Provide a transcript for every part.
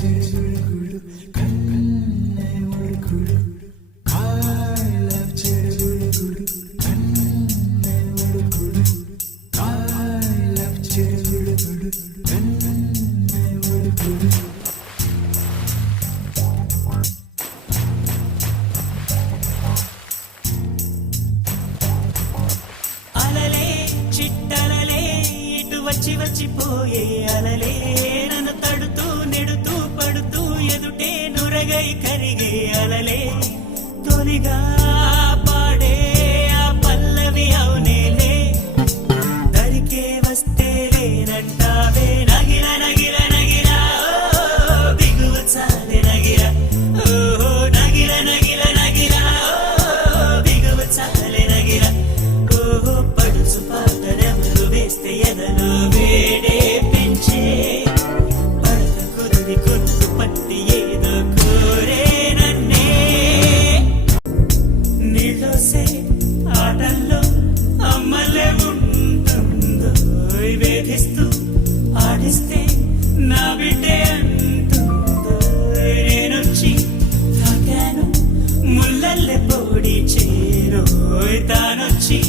చెడుగుడు వచ్చి వచ్చి పోయే అలలే. vida. Hoy esta noche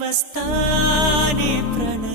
వస్తానే ప్రణయ.